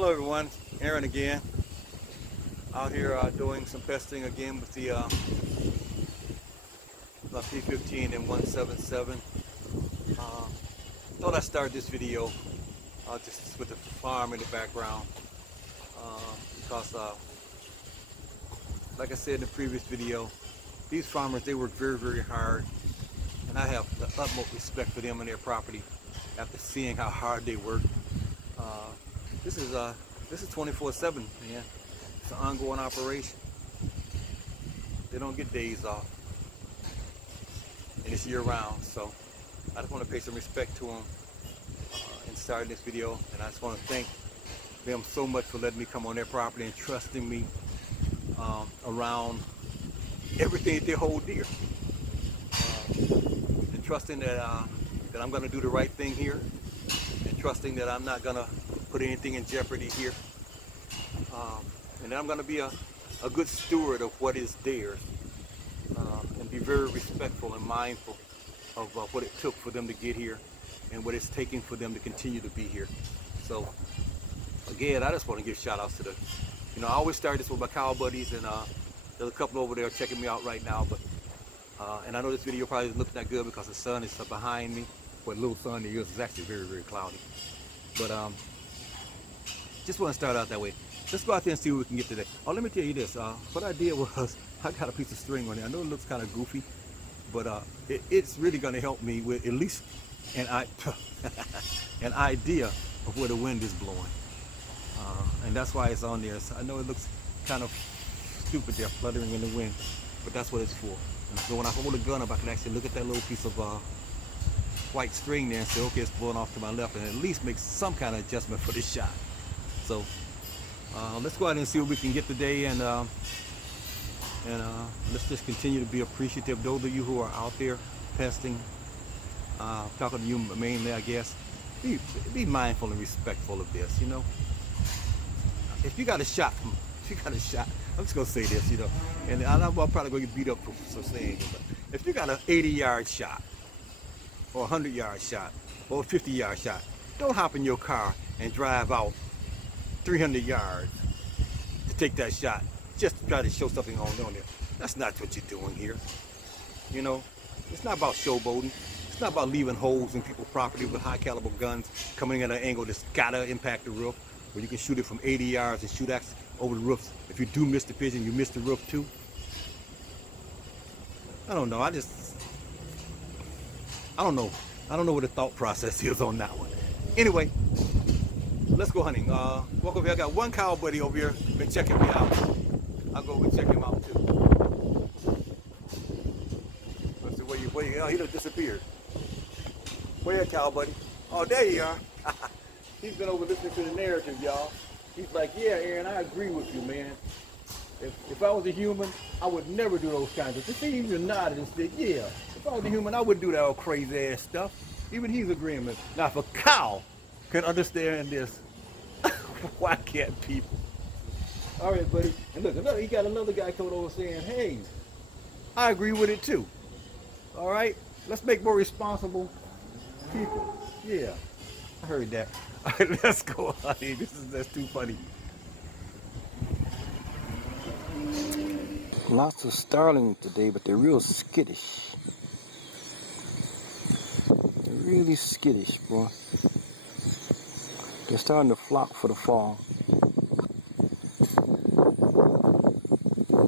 Hello everyone, Aaron again, out here doing some pesting again with the P15 and 177. Thought I'd start this video just with the farm in the background because like I said in the previous video, these farmers, they work very, very hard, and I have the utmost respect for them and their property after seeing how hard they work. This is 24/7, man. It's an ongoing operation. They don't get days off, and it's year round. So I just want to pay some respect to them in starting this video, and I just want to thank them so much for letting me come on their property and trusting me around everything that they hold dear, and trusting that that I'm going to do the right thing here, and trusting that I'm not going to put anything in jeopardy here, and I'm going to be a good steward of what is theirs, and be very respectful and mindful of what it took for them to get here and what it's taking for them to continue to be here. So again, I just want to give shout outs to the, I always start this with my cow buddies, and there's a couple over there checking me out right now, but and I know this video probably doesn't look that good because the sun is behind me. What little sun there is actually very, very cloudy, but just want to start out that way. Let's go out there and see what we can get today. Oh, let me tell you this. What I did was I got a piece of string on there. I know it looks kind of goofy, but it's really going to help me with at least an idea of where the wind is blowing. And that's why it's on there. So I know it looks kind of stupid there, fluttering in the wind, but that's what it's for. And so when I hold a gun up, I can actually look at that little piece of white string there and say, okay, it's blowing off to my left, and at least make some kind of adjustment for this shot. So let's go out and see what we can get today, and let's just continue to be appreciative. Those of you who are out there pesting, talking to you mainly, I guess, be mindful and respectful of this. If you got a shot, I'm just gonna say this, and I'm probably gonna get beat up for saying it, but if you got an 80-yard shot, or a 100-yard shot, or a 50-yard shot, don't hop in your car and drive out 300 yards to take that shot just to try to show something on there. That's not what you're doing here. It's not about showboating. It's not about leaving holes in people's property with high caliber guns coming at an angle that's gotta impact the roof, where you can shoot it from 80 yards and shoot over the roofs. If you do miss the pigeon, you miss the roof too. I don't know. I don't know. I don't know what the thought process is on that one. Anyway, let's go hunting. Walk over here. I got one cow buddy over here been checking me out. I'll go over and check him out too. Let's see where you he done disappeared. Where you at, cow buddy? Oh, there you are. He's been over listening to the narrative, y'all. He's like, yeah, Aaron, I agree with you, man. If I was a human, I would never do those kinds of things. He even nodded and said, yeah, if I was a human, I wouldn't do that old crazy ass stuff. Even he's agreeing with me. Now, if a cow can understand this, why can't people? All right, buddy. And look, he got another guy coming over saying, hey, I agree with it too. All right? Let's make more responsible people. Yeah, I heard that. All right, let's go, honey. That's too funny. Lots of starling today, but they're real skittish. They're really skittish, boy. They're starting to flock for the fall.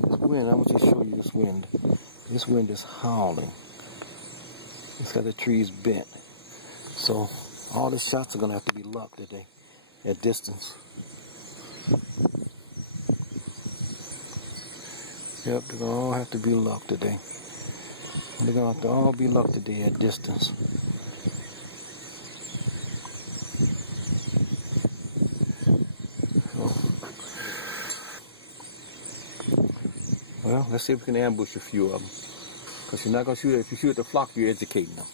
This wind, I want to show you this wind. This wind is howling. It's got the trees bent. So all the shots are going to have to be locked today at distance. Yep, they're going to all have to be locked today. They're going to have to all be locked today at distance. Well, let's see if we can ambush a few of them. Because you're not going to shoot it. If you shoot at the flock, you're educating them.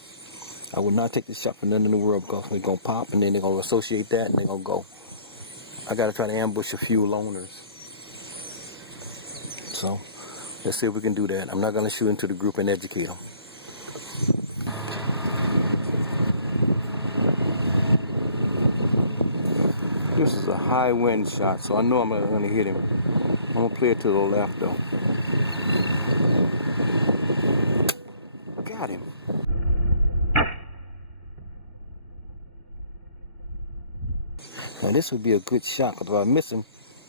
I would not take this shot for nothing in the world, because they're going to pop and then they're going to associate that and they're going to go. I got to try to ambush a few loners. So let's see if we can do that. I'm not going to shoot into the group and educate them. This is a high wind shot, so I know I'm going to hit him. I'm going to play it to the left though. Got him. Now this would be a good shot, because if I miss him,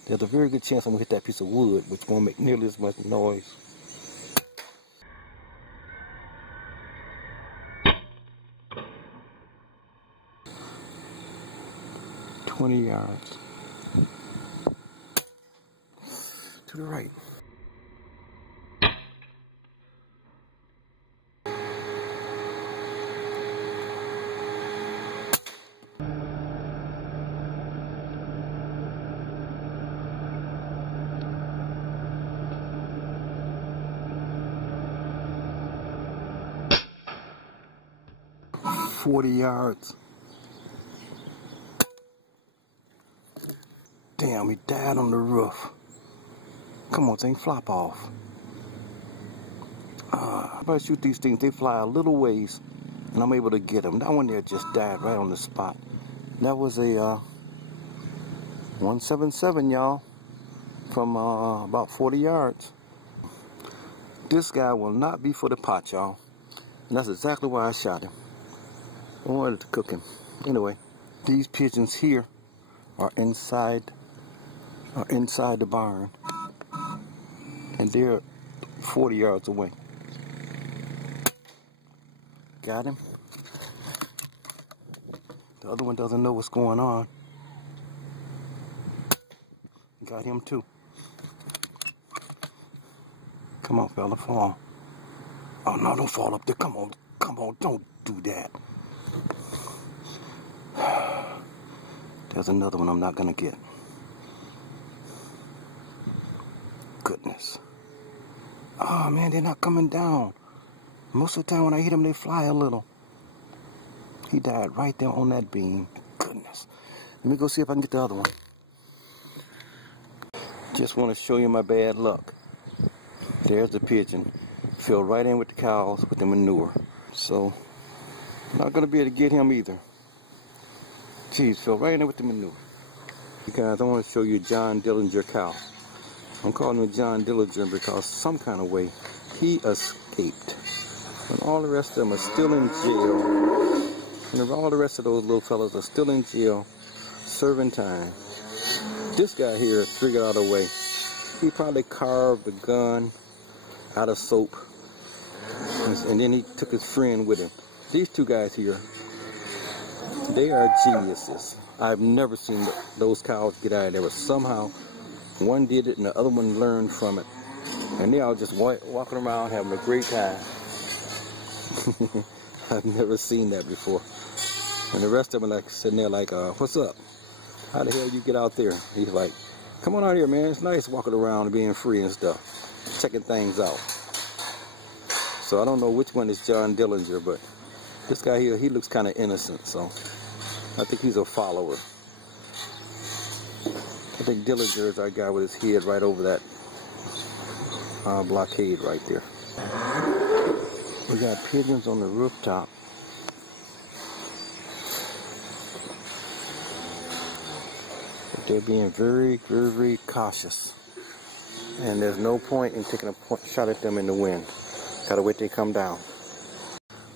there's a very good chance I'm going to hit that piece of wood, which won't make nearly as much noise. "20 yards. To the right. "40 yards. Damn, he died on the roof. Come on, thing, flop off. If I shoot these things, they fly a little ways, and I'm able to get them. That one there just died right on the spot. That was a 177, y'all, from about 40 yards. This guy will not be for the pot, y'all. And that's exactly why I shot him. I wanted to cook him. Anyway, these pigeons here are inside the barn, and they're 40 yards away. Got him. The other one doesn't know what's going on. Got him too. Come on, fella, fall. Oh no, don't fall up there. Come on, don't do that. There's another one I'm not gonna get. Goodness. Oh man, they're not coming down. Most of the time when I hit them, they fly a little. He died right there on that beam. Goodness. Let me go see if I can get the other one. Just want to show you my bad luck. There's the pigeon. Fell right in with the cows with the manure. So, not going to be able to get him either. Geez, fell right in with the manure. You guys, I want to show you John Dillinger cow. I'm calling him John Dillinger because some kind of way he escaped. And all the rest of them are still in jail. And all the rest of those little fellas are still in jail, serving time. This guy here figured out a way. He probably carved a gun out of soap, and then he took his friend with him. These two guys here, they are geniuses. I've never seen those cows get out of there, but somehow one did it and the other one learned from it. And they all just walking around having a great time. I've never seen that before. And the rest of them are like sitting there like, what's up? How the hell you get out there? He's like, come on out here, man. It's nice walking around and being free and stuff. Checking things out. So I don't know which one is John Dillinger, but this guy here, he looks kind of innocent, so I think he's a follower. I think Dillinger is our guy with his head right over that blockade right there. We got pigeons on the rooftop. But they're being very, very, very cautious. And there's no point in taking a shot at them in the wind. Gotta wait till they come down.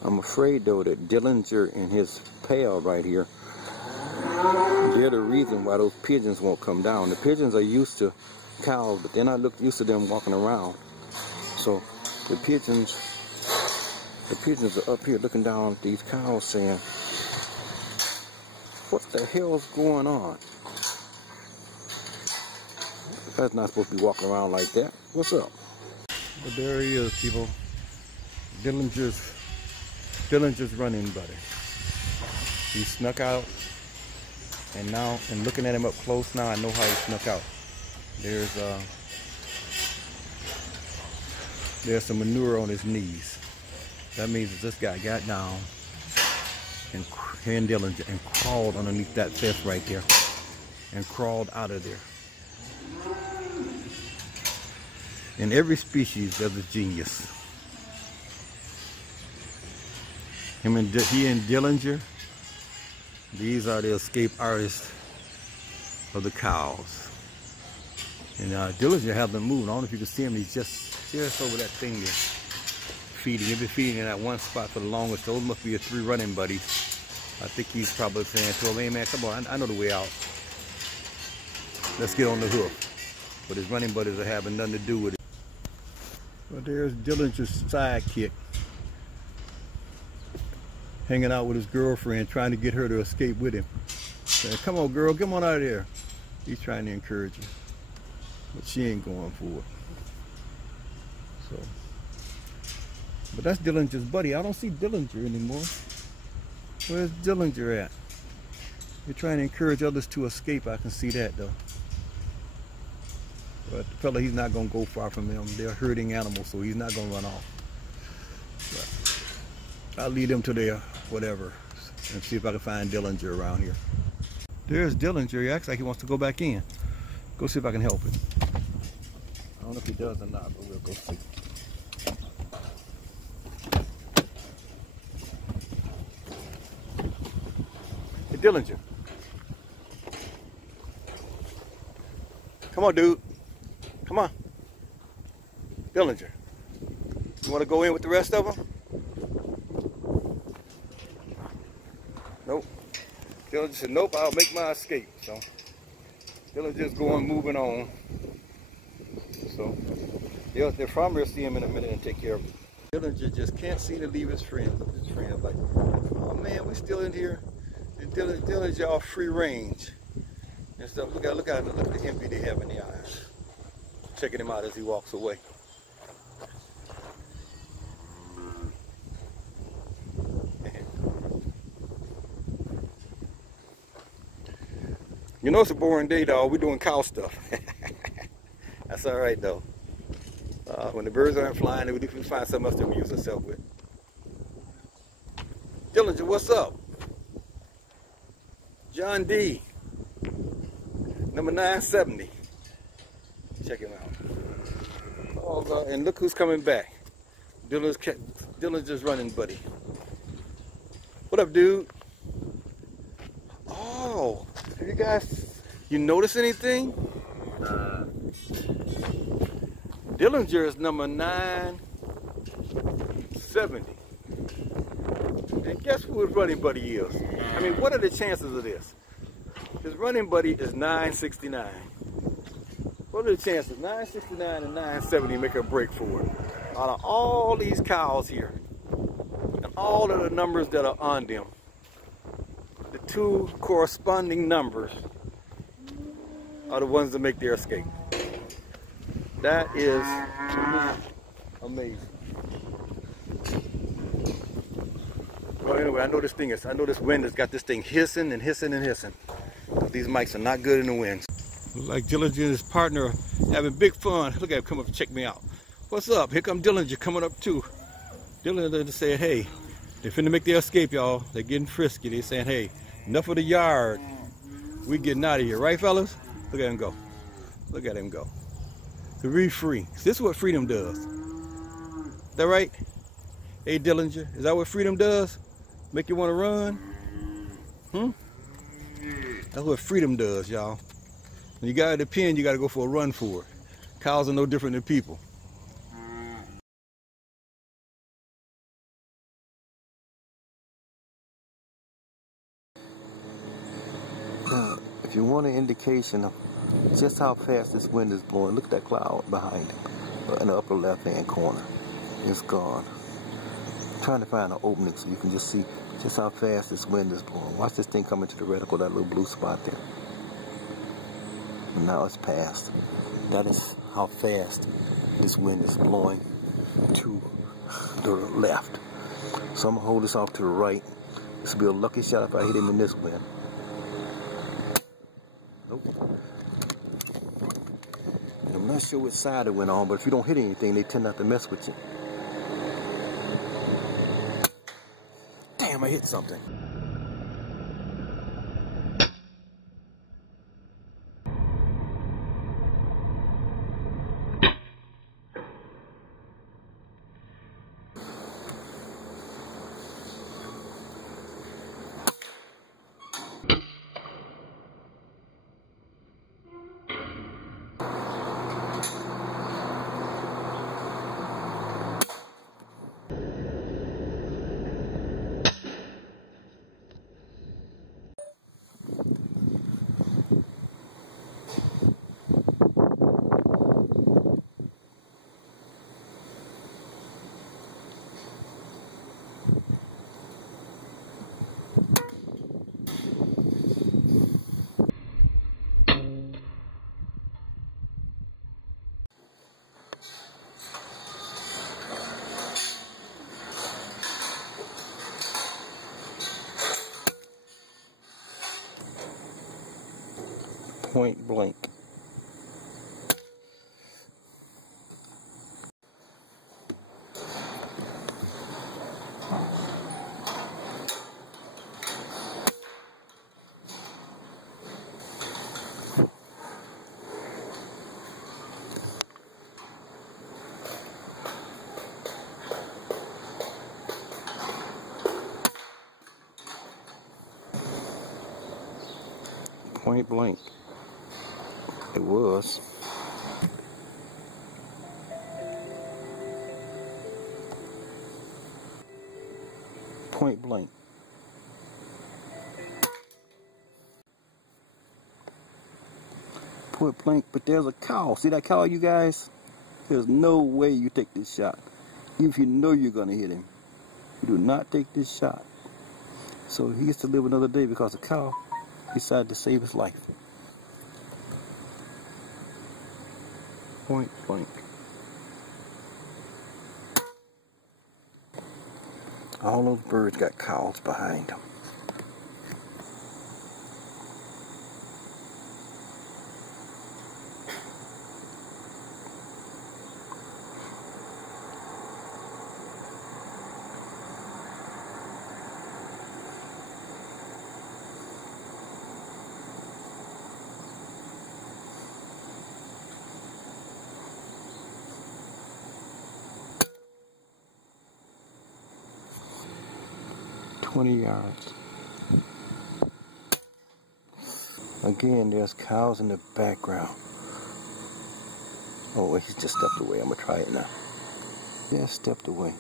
I'm afraid though that Dillinger and his pal right here, they're the reason why those pigeons won't come down. The pigeons are used to cows, but they're not used to them walking around. So the pigeons are up here looking down at these cows saying, what the hell's going on? That's not supposed to be walking around like that. What's up? But there he is, people. Dillinger's running buddy. He snuck out, and now, and looking at him up close now, I know how he snuck out. There's some manure on his knees. That means that this guy got down and Dillinger and crawled underneath that fence right there and crawled out of there. In every species, there's a genius. He and Dillinger, these are the escape artists of the cows. And Dillinger has been moving. I don't know if you can see him. He's just over that thing there, feeding. He's been feeding in that one spot for the longest. Those must be his 3 running buddies. I think he's probably saying to him, hey man, come on, I know the way out. Let's get on the hoof. But his running buddies are having nothing to do with it. Well, there's Dillinger's sidekick, hanging out with his girlfriend, trying to get her to escape with him. Saying, come on girl, come on out of there. He's trying to encourage her, but she ain't going for it. So, but that's Dillinger's buddy. I don't see Dillinger anymore. Where's Dillinger at? You're trying to encourage others to escape. I can see that though. But the fella, he's not going to go far from them. They're herding animals, so he's not going to run off. But I'll lead them to their whatever and see if I can find Dillinger around here. There's Dillinger. He acts like he wants to go back in. Go see if I can help him. I don't know if he does or not, but we'll go see. Hey, Dillinger. Come on, dude. Come on. Dillinger. You want to go in with the rest of them? Nope. Dillinger said, nope, I'll make my escape. So Dillinger's going, moving on. So they'll probably see him in a minute and take care of him. Dillinger just can't seem to leave his friends. His friends like, oh man, we still in here. And Dillinger off free range and stuff. Look at the envy they have in the eyes. Checking him out as he walks away. You know it's a boring day, dog. We're doing cow stuff. That's all right, though. When the birds aren't flying, we can find something else to amuse ourselves with. Dillinger, what's up? John D. Number 970. Check him out. Oh, and look who's coming back. Dillinger's running buddy. What up, dude? Oh, have you notice anything? Dillinger is number 970. And guess who his running buddy is? I mean, what are the chances of this? His running buddy is 969. What are the chances? 969 and 970 make a break for it. Out of all these cows here, and all of the numbers that are on them, the 2 corresponding numbers are the ones that make their escape. That is amazing. Well, anyway, I know this wind has got this thing hissing and hissing and hissing. These mics are not good in the wind. Like Dillinger and his partner having big fun. Look at him come up and check me out. What's up? Here come Dillinger coming up too. Dillinger said, hey, they're finna make their escape, y'all. They're getting frisky. They're saying, hey, enough of the yard. We getting out of here, right, fellas? Look at him go. Look at him go. To be free. This is what freedom does. Is that right? Hey, Dillinger, is that what freedom does? Make you want to run? That's what freedom does, y'all. When you got a pen, you got to go for a run for it. Cows are no different than people. If you want an indication of just how fast this wind is blowing, look at that cloud behind it in the upper left-hand corner. It's gone. I'm trying to find an opening so you can just see just how fast this wind is blowing. Watch this thing coming to the reticle, that little blue spot there. And now it's past. That is how fast this wind is blowing to the left. So I'm going to hold this off to the right. This will be a lucky shot if I hit him in this wind. Nope. And I'm not sure which side it went on, but if you don't hit anything, they tend not to mess with you. Damn, I hit something. Point blank. Point blank. It was. Point blank. Point blank, but there's a cow. See that cow, you guys? There's no way you take this shot. Even if you know you're going to hit him. You do not take this shot. So he gets to live another day because the cow decided to save his life. Point blank. All those birds got cows behind them. yards. Again, there's cows in the background. Oh, he's just stepped away. I'm gonna try it now. Yeah, stepped away.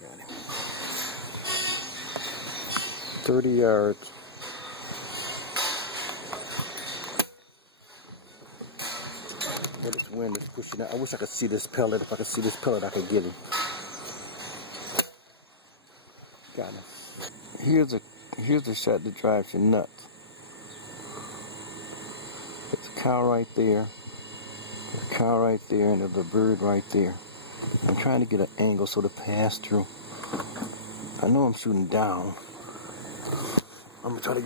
Got him. 30 yards. Yeah, this wind is pushing out. I wish I could see this pellet. If I could see this pellet, I could get him. Got him. Here's a shot that drives you nuts. There's a cow right there. There's a cow right there, and there's a bird right there. I'm trying to get an angle so to pass through. I know I'm shooting down. I'm gonna try to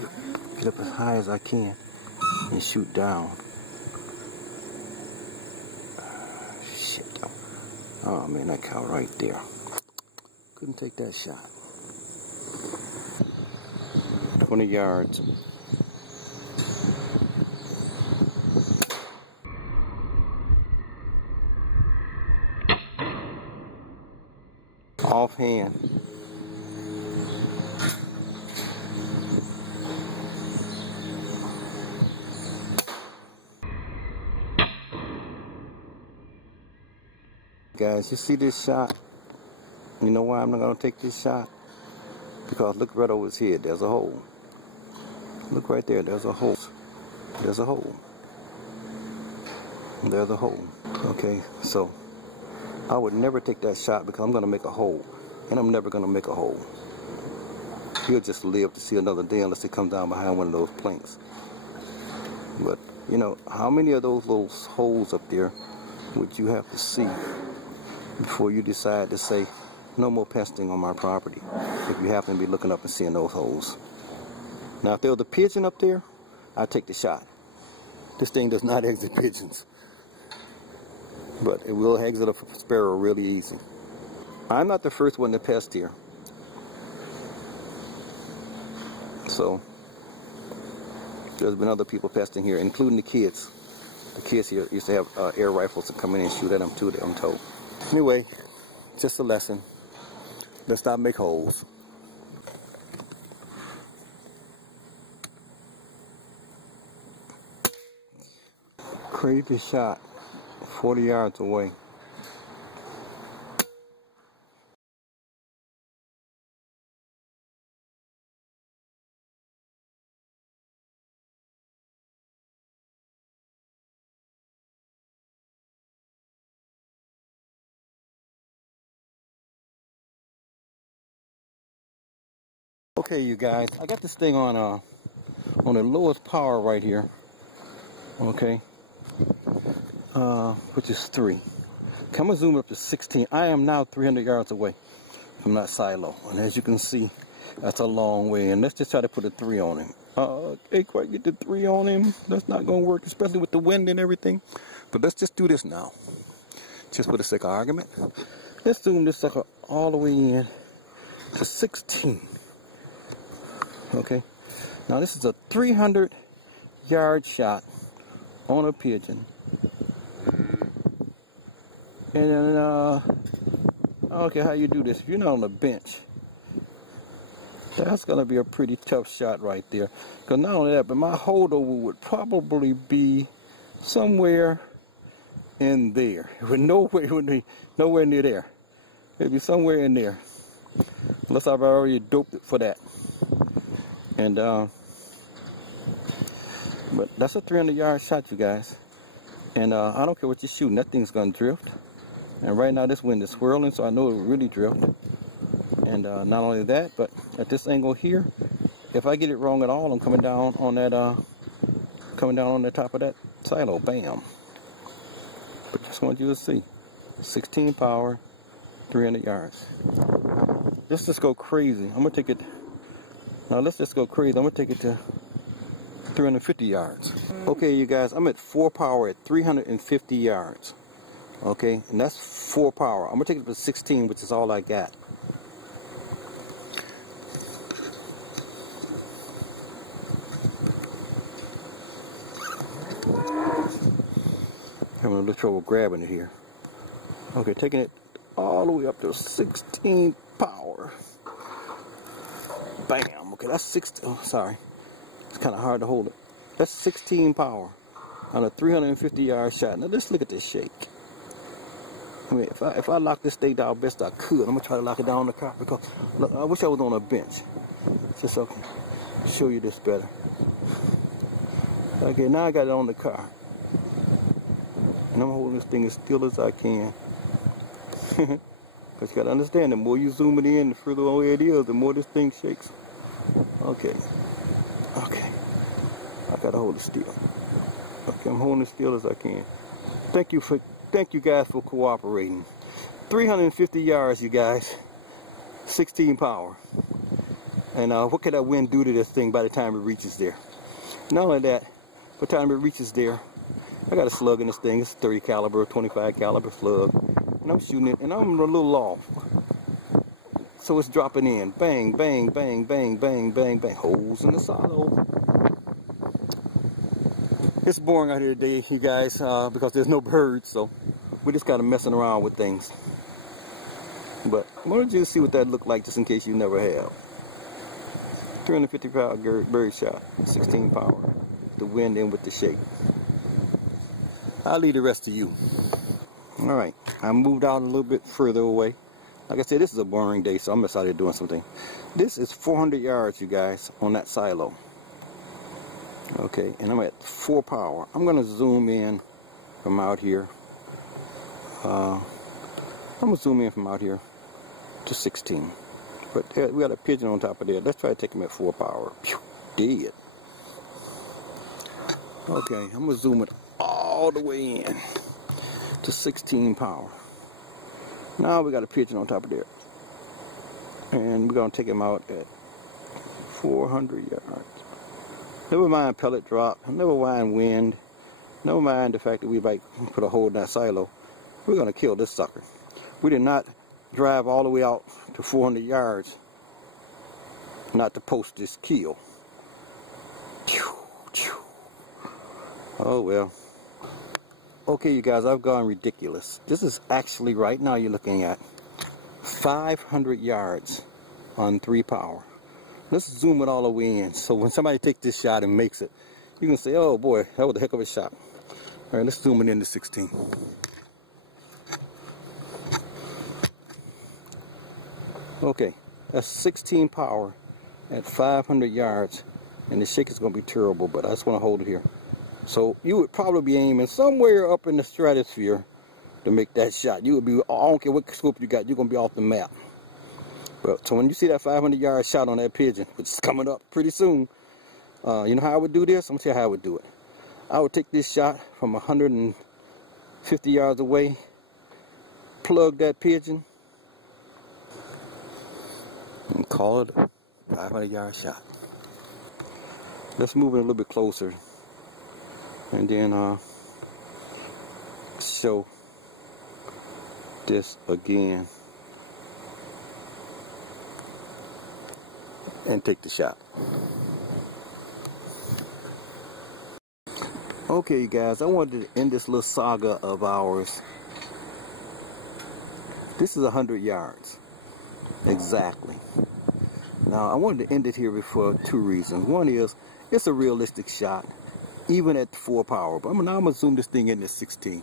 get up as high as I can and shoot down. Shit. Oh man, that cow right there. Couldn't take that shot. 20 yards. Offhand. Guys, you see this shot? You know why I'm not going to take this shot? Because look right over his head, there's a hole. Look right there, there's a hole. There's a hole. There's a hole. Okay, so I would never take that shot because I'm going to make a hole. And I'm never going to make a hole. He'll just live to see another day unless he comes down behind one of those planks. But, you know, how many of those little holes up there would you have to see before you decide to say, no more pesting on my property, if you happen to be looking up and seeing those holes? Now, if there was a pigeon up there, I'd take the shot. This thing does not exit pigeons. But it will exit a sparrow really easy. I'm not the first one to pest here. So, there's been other people pesting here, including the kids. The kids here used to have air rifles to come in and shoot at them too, I'm told. Anyway, just a lesson. Let's not make holes. Crazy shot. 40 yards away. Okay, you guys, I got this thing on the lowest power right here. Okay, which is 3. Okay, I'm gonna zoom up to 16. I am now 300 yards away from that silo, and as you can see, that's a long way. And let's just try to put a 3 on him. Can't quite get the 3 on him. That's not gonna work, especially with the wind and everything. But let's just do this now, just for the sake of argument. Let's zoom this sucker all the way in to 16. Okay, now this is a 300-yard shot on a pigeon, and then I don't care how you do this. If you're not on the bench, that's gonna be a pretty tough shot right there. Because not only that, but my holdover would probably be somewhere in there. It would be nowhere near there. It'd be somewhere in there, unless I've already doped it for that. And but that's a 300-yard shot, you guys. And I don't care what you're shooting, that thing's gonna drift. And right now this wind is swirling, so I know it will really drift. And not only that, but at this angle here, if I get it wrong at all, I'm coming down on that the top of that silo. Bam. But just want you to see, 16 power, 300 yards. Let's just go crazy. I'm gonna take it. Now let's just go crazy. I'm gonna take it to 350 yards. Okay, you guys, I'm at 4 power at 350 yards. Okay, and that's 4 power. I'm gonna take it to 16, which is all I got. I'm having a little trouble grabbing it here. Okay, taking it all the way up to 16 power. Bam. Okay, that's 16. Oh, sorry. It's kind of hard to hold it. That's 16 power on a 350-yard shot. Now let's look at this shake. I mean, if I lock this thing down best I could, I'm gonna try to lock it down on the car, because look, I wish I was on a bench, just so I can show you this better. Okay, now I got it on the car, and I'm holding this thing as still as I can. Because you got to understand, the more you zoom it in, the further away it is, the more this thing shakes. Okay. Okay. I got to hold it still. Okay, I'm holding it still as I can. Thank you guys for cooperating. 350 yards, you guys. 16 power. And what can that wind do to this thing by the time it reaches there? Not only that, by the time it reaches there, I got a slug in this thing. It's 30 caliber, 25 caliber slug. And I'm shooting it, and I'm a little off. So it's dropping in. Bang, bang, bang, bang, bang, bang, bang. Holes in the silo. It's boring out here today, you guys, because there's no birds, so we're just kind of messing around with things. But I wanted you to see what that looked like, just in case you never have. 350 power bird shot, 16 power. The wind in with the shake. I'll leave the rest to you. Alright, I moved out a little bit further away. Like I said, this is a boring day, so I'm excited doing something. This is 400 yards, you guys, on that silo. Okay, and I'm at 4 power. I'm going to zoom in from out here. I'm going to zoom in from out here to 16. But we got a pigeon on top of there. Let's try to take him at 4 power. Phew, dead. Okay, I'm going to zoom it all the way in to 16 power. Now we got a pigeon on top of there. And we're going to take him out at 400 yards. Never mind pellet drop, never mind wind, never mind the fact that we might put a hole in that silo. We're going to kill this sucker. We did not drive all the way out to 400 yards not to post this kill. Oh well. Okay, you guys, I've gone ridiculous. This is actually, right now you're looking at 500 yards on 3 power. Let's zoom it all the way in, so when somebody takes this shot and makes it, you can say, oh boy, that was a heck of a shot. Alright, let's zoom it into 16. Okay, that's 16 power at 500 yards, and the shake is going to be terrible, but I just want to hold it here. So you would probably be aiming somewhere up in the stratosphere to make that shot. You would be, I don't care what scope you got, you're going to be off the map. But so when you see that 500-yard shot on that pigeon, which is coming up pretty soon, you know how I would do this? I'm going to tell you how I would do it. I would take this shot from 150 yards away, plug that pigeon, and call it a 500-yard shot. Let's move it a little bit closer, and then show this again, and take the shot. Okay, you guys, I wanted to end this little saga of ours. This is 100 yards. Exactly. Now, I wanted to end it here for two reasons. One is, it's a realistic shot, even at 4 power. But now I'm going to zoom this thing in to 16.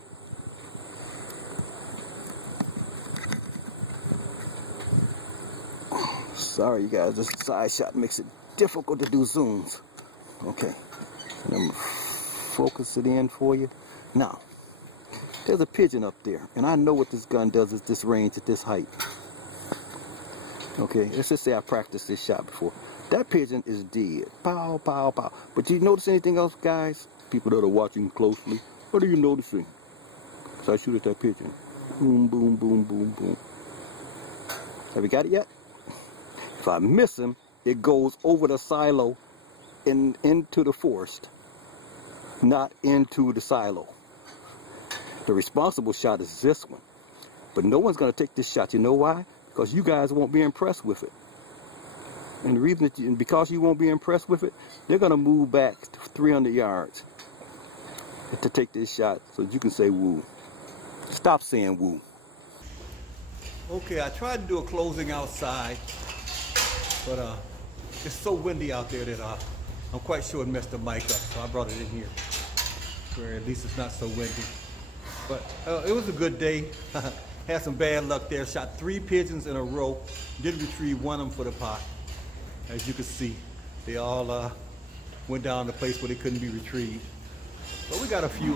Sorry, you guys, this side shot makes it difficult to do zooms. Okay. And I'm focus it in for you. Now, there's a pigeon up there, and I know what this gun does at this range, at this height. Okay, let's just say I practiced this shot before. That pigeon is dead. Pow, pow, pow. But do you notice anything else, guys? People that are watching closely, what are you noticing? So I shoot at that pigeon. Boom, boom, boom, boom, boom. Have you got it yet? If I miss him, it goes over the silo into the forest, not into the silo. The responsible shot is this one. But no one's going to take this shot. You know why? Because you guys won't be impressed with it. And the reason that because you won't be impressed with it, they're going to move back 300 yards to take this shot so that you can say woo. Stop saying woo. Okay, I tried to do a closing outside, but it's so windy out there that I'm quite sure it messed the mic up, so I brought it in here where at least it's not so windy. But it was a good day. Had some bad luck there. Shot 3 pigeons in a row. Did retrieve one of them for the pot. As you can see, they all went down to the place where they couldn't be retrieved. But we got a few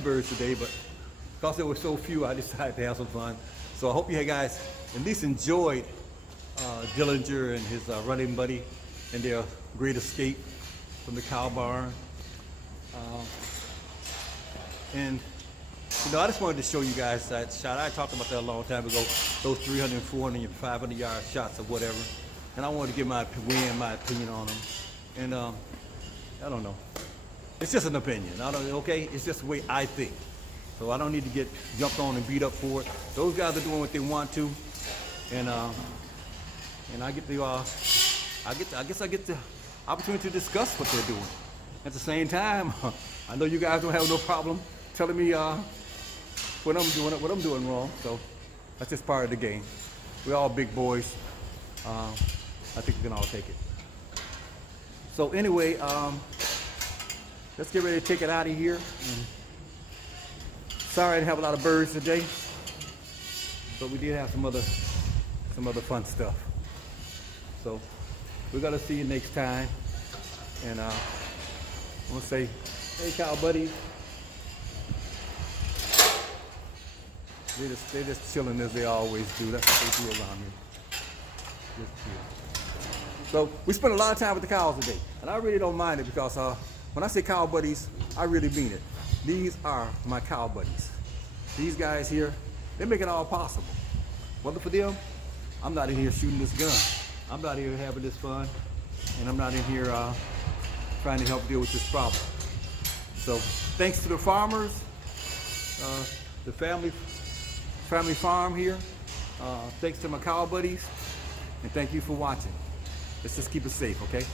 birds today, but because there were so few, I decided to have some fun. So I hope you guys at least enjoyed Dillinger and his running buddy and their great escape from the cow barn. And you know, I just wanted to show you guys that shot. I talked about that a long time ago, those 300, 400, 500 yard shots or whatever. And I wanted to give my opinion on them. And I don't know. It's just an opinion. Okay? It's just the way I think. So I don't need to get jumped on and beat up for it. Those guys are doing what they want to. And I get the I guess I get the opportunity to discuss what they're doing. At the same time, I know you guys don't have no problem telling me what I'm doing wrong. So that's just part of the game. We're all big boys. I think we can all take it. So anyway, let's get ready to take it out of here. Sorry I didn't have a lot of birds today, but we did have some other fun stuff. So we're gonna see you next time. And I'm gonna say, hey cow buddies. They're just chilling as they always do. That's what they do around here. Just chill. So we spent a lot of time with the cows today, and I really don't mind it because when I say cow buddies, I really mean it. These are my cow buddies. These guys here, they make it all possible. Whether for them, I'm not in here shooting this gun. I'm not here having this fun, and I'm not in here trying to help deal with this problem. So thanks to the farmers, the family farm here. Thanks to my cow buddies, and thank you for watching. Let's just keep it safe, okay?